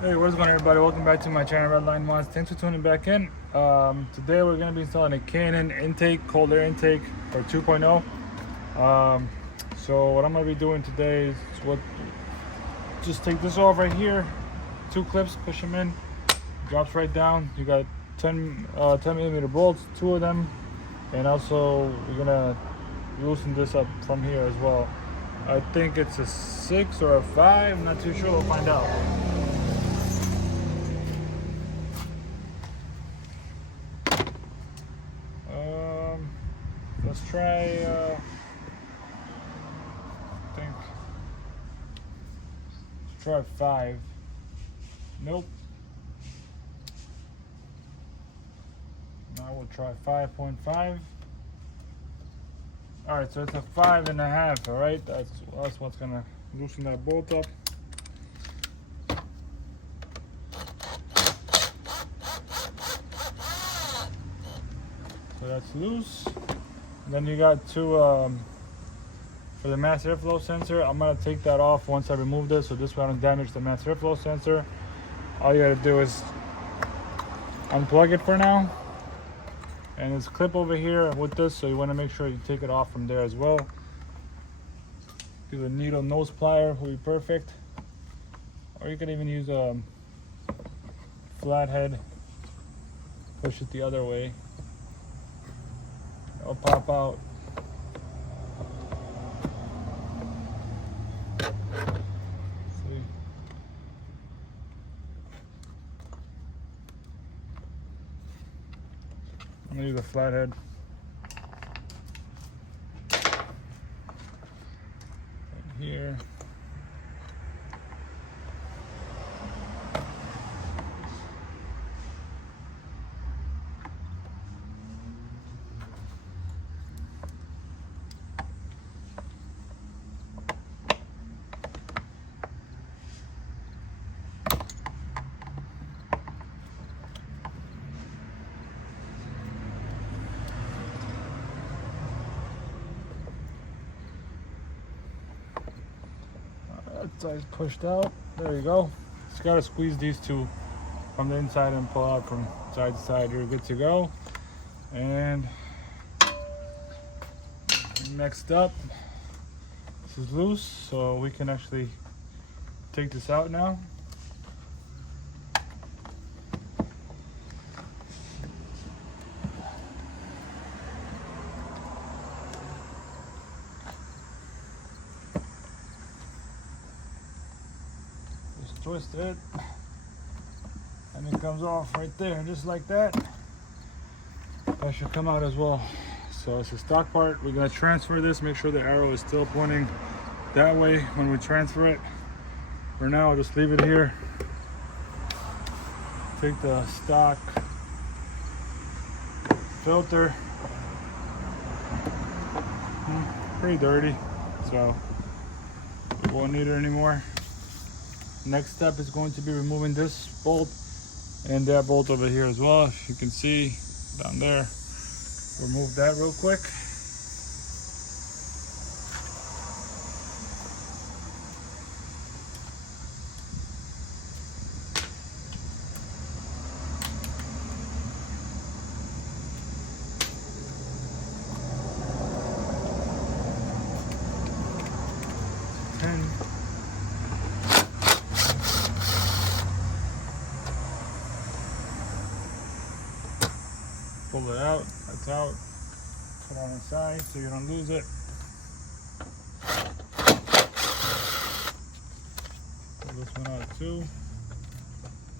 Hey, what's going on, everybody? Welcome back to my channel, Redline Mods. Thanks for tuning back in. Today we're going to be installing a Canon intake, cold air intake for 2.0. So what I'm going to be doing today is just take this off right here, 2 clips, push them in, drops right down. You got 10 millimeter bolts, 2 of them, and also we're going to loosen this up from here as well. I think it's a 6 or a 5, I'm not too sure, we'll find out. Let's try, let's try 5. Nope. Now we'll try 5.5. Alright, so it's a 5.5, alright? That's what's gonna loosen that bolt up. So that's loose. Then you got 2 for the mass airflow sensor. I'm gonna take that off once I remove this, so this way I don't damage the mass airflow sensor. All you gotta do is unplug it for now. And there's a clip over here with this, so you wanna make sure you take it off from there as well. Do a needle nose plier will be perfect. Or you can even use a flathead. Push it the other way. It'll pop out. See? I'm gonna use a flathead. Right here. That side's pushed out. There you go. Just gotta squeeze these 2 from the inside and pull out from side to side. You're good to go. And next up, this is loose, so we can actually take this out now. Twist it, and it comes off right there, just like that. That should come out as well. So it's a stock part. We're gonna transfer this, make sure the arrow is still pointing that way when we transfer it. For now, I'll just leave it here. Take the stock filter. Pretty dirty, so we won't need it anymore. Next step is going to be removing this bolt and that bolt over here as well. As you can see down there, remove that real quick. Pull it out, that's out. Put it on the side so you don't lose it. Pull this one out too,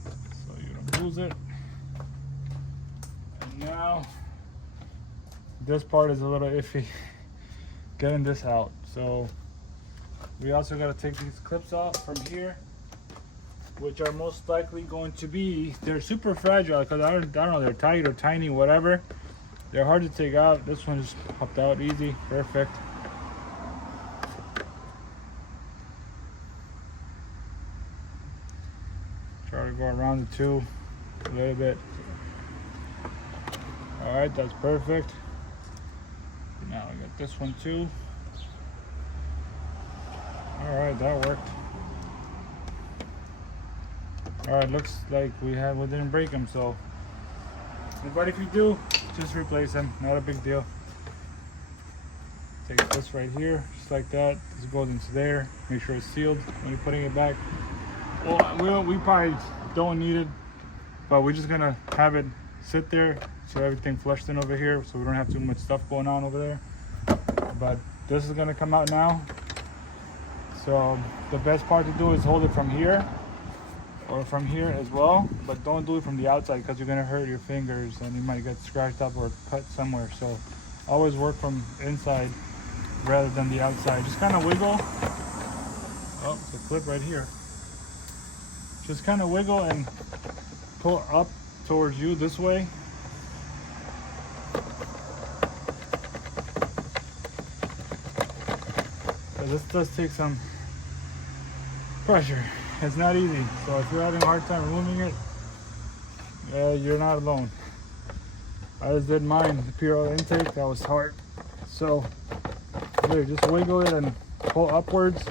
so you don't lose it. And now, this part is a little iffy, getting this out. So we also got to take these clips off from here, which are most likely going to be, they're super fragile because I don't know, they're tight or tiny, whatever. They're hard to take out. This one just popped out easy, perfect. Try to go around the 2 a little bit. All right, that's perfect. Now I got this one too. All right, that worked. All right, looks like we didn't break them, so. But if you do, just replace them. Not a big deal. Take this right here, just like that. This goes into there. Make sure it's sealed when you're putting it back. Well, we probably don't need it, but we're just gonna have it sit there so everything flushed in over here, so we don't have too much stuff going on over there. But this is gonna come out now. So the best part to do is hold it from here or from here as well, but don't do it from the outside because you're gonna hurt your fingers and you might get scratched up or cut somewhere. So always work from inside rather than the outside. Just kind of wiggle. Oh, it's a clip right here. Just kind of wiggle and pull up towards you this way. So this does take some pressure. It's not easy. So if you're having a hard time removing it, you're not alone. I just did mine, the PRL intake, that was hard. So there, just wiggle it and pull upwards.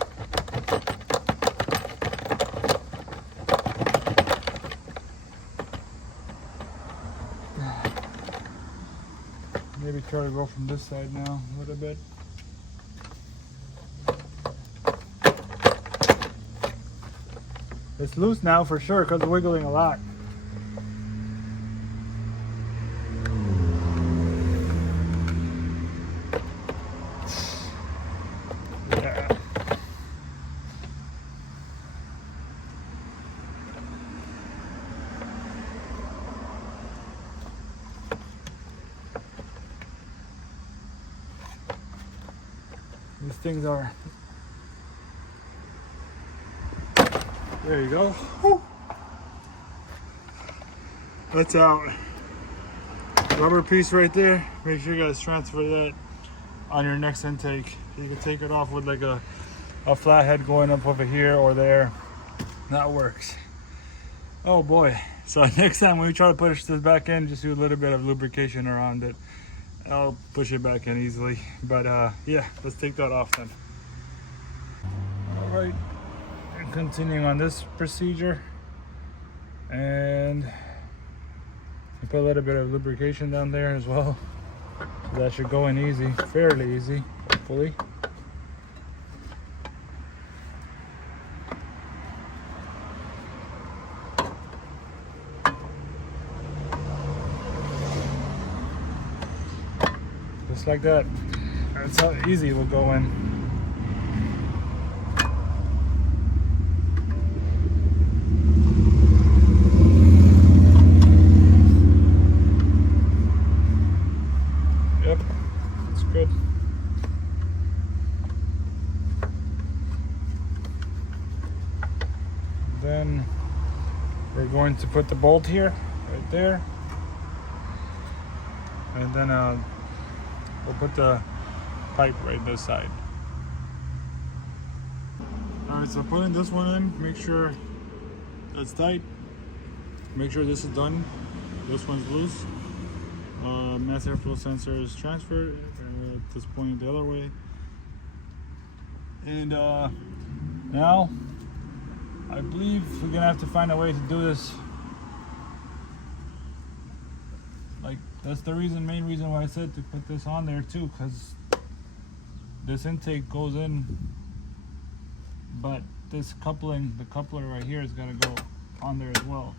Maybe try to go from this side now a little bit. It's loose now for sure because it's wiggling a lot. Yeah. These things are. There you go. Woo. That's out. Rubber piece right there. Make sure you guys transfer that on your next intake. You can take it off with like a flathead going up over here or there. That works. Oh boy. So next time when we try to push this back in, just do a little bit of lubrication around it. I'll push it back in easily. But yeah, let's take that off then. All right. Continuing on this procedure, and I put a little bit of lubrication down there as well. So that should go in easy, fairly easy, hopefully. Just like that. That's how easy it will go in. Good. Then we're going to put the bolt here, right there, and then we'll put the pipe right this side. All right, so putting this one in, make sure that's tight. Make sure this is done. This one's loose. Mass airflow sensor is transferred. At this point, the other way. And now I believe we're gonna have to find a way to do this. Like, that's the main reason why I said to put this on there too, because this intake goes in, but this coupling, the coupler right here, is gonna go on there as well.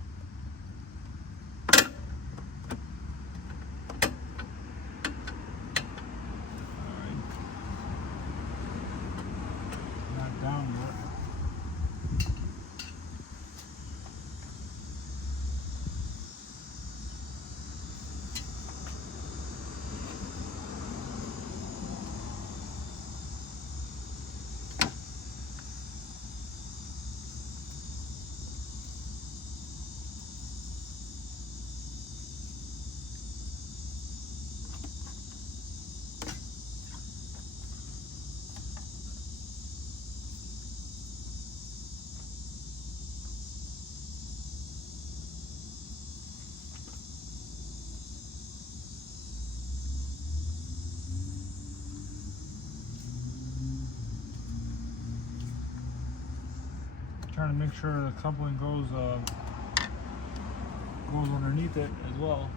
Trying to make sure the coupling goes goes underneath it as well.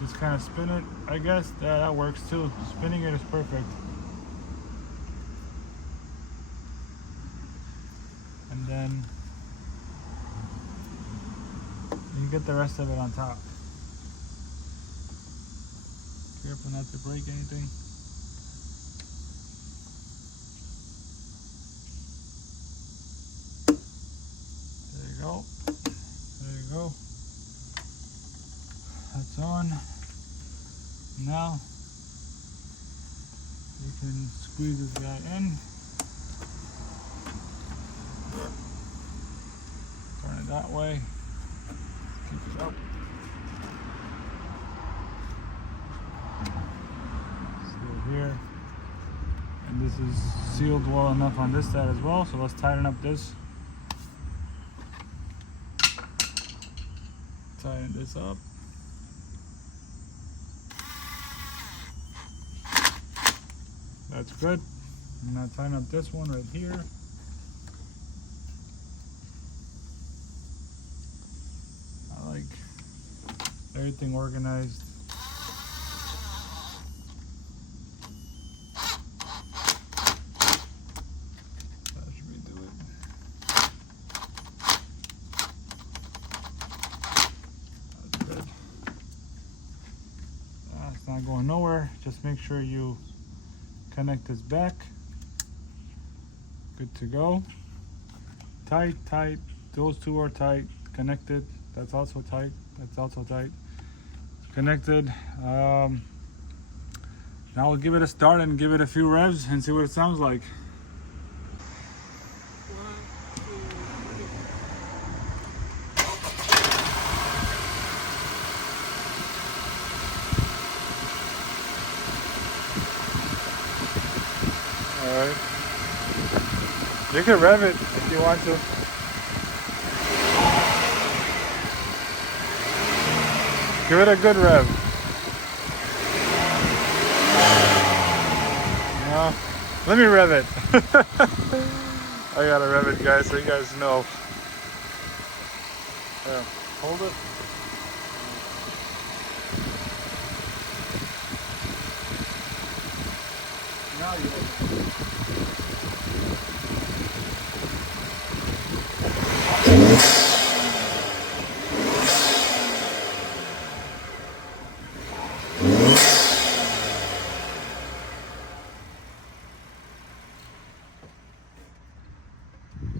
Just kind of spin it, I guess. Yeah, that works too. Spinning it is perfect. And then you get the rest of it on top. Careful not to break anything. There you go. There you go. That's on. Now you can squeeze this guy in. Turn it that way. Keep it up. Still here. And this is sealed well enough on this side as well, so let's tighten up this. Tighten this up. That's good. And now tighten up this one right here. I like everything organized. That should we do it. That's good. That's not going nowhere. Just make sure you connect this back. Good to go. Tight, tight. Those two are tight. Connected. That's also tight. That's also tight. Connected. Now we'll give it a start and give it a few revs and see what it sounds like. Alright. You can rev it if you want to. Give it a good rev. No. Let me rev it. I gotta rev it, guys, so you guys know. Yeah. Hold it. Now you hold it.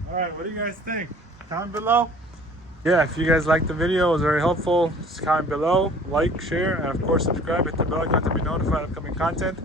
Alright, what do you guys think? Comment below. Yeah, if you guys liked the video, it was very helpful. Just comment below, like, share, and of course subscribe, hit the bell icon to be notified of upcoming content.